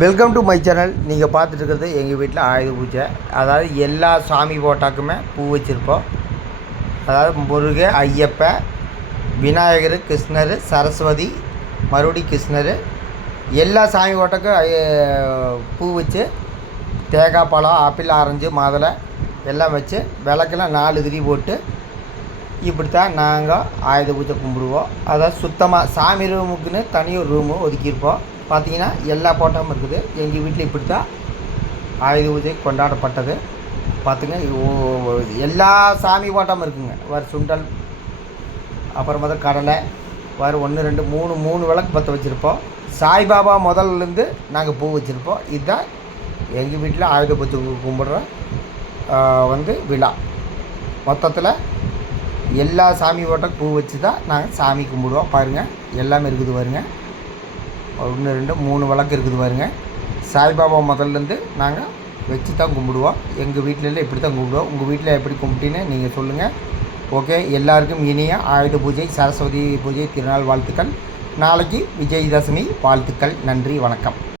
Welcome to my channel நீங்கள் பார்த்துட்டு இருக்கிறது எங்கள் வீட்டில் ஆயுத பூஜை. அதாவது எல்லா சாமி போட்டாக்குமே பூ வச்சுருப்போம். அதாவது முருக ஐயப்ப விநாயகர் கிருஷ்ணர் சரஸ்வதி மறுபடி கிருஷ்ணர். எல்லா சாமி போட்டாக்கும் பூ வச்சு தேங்காய் பழம் ஆப்பிள் ஆரஞ்சு மாதுளை எல்லாம் வச்சு விளக்கெல்லாம் நாலு திரி போட்டு இப்படி தான் நாங்கள் ஆயுத பூஜை கும்பிடுவோம். அதாவது சுத்தமாக சாமி ரூமுக்குன்னு தனி ஒரு ரூமு ஒதுக்கியிருப்போம். பார்த்தீங்கன்னா எல்லா போட்டோமும் இருக்குது. எங்கள் வீட்டில் இப்படி தான் ஆயுத பூஜை கொண்டாடப்பட்டது. பார்த்துங்க எல்லா சாமி போட்டோமும் இருக்குங்க. வேறு சுண்டல் அப்புறம் முதல் கடலை வேறு ஒன்று ரெண்டு மூணு மூணு விளக்கு பற்ற வச்சுருப்போம். சாய்பாபா முதல்லேருந்து நாங்கள் பூ வச்சுருப்போம். இதுதான் எங்கள் வீட்டில் ஆயுத பூஜை கும்பிட்ற கும்பிடுற வந்து விழா. மொத்தத்தில் எல்லா சாமி போட்டோம் பூ வச்சு தான் நாங்கள் சாமி கும்பிடுவோம். பாருங்கள் எல்லாமே இருக்குது பாருங்க. ஒன்று ரெண்டு மூணு விளக்கு இருக்குது பாருங்க. சாய்பாபா முதல்லேருந்து நாங்கள் வச்சு தான் கும்பிடுவோம். எங்கள் வீட்டிலலாம் இப்படி தான் கும்பிடுவோம். உங்கள் வீட்டில் எப்படி கும்பிட்டீன்னு நீங்கள் சொல்லுங்கள் ஓகே எல்லாருக்கும் இனிய ஆயுத பூஜை சரஸ்வதி பூஜை திருநாள் வாழ்த்துக்கள். நாளைக்கு விஜயதசமி வாழ்த்துக்கள். நன்றி வணக்கம்.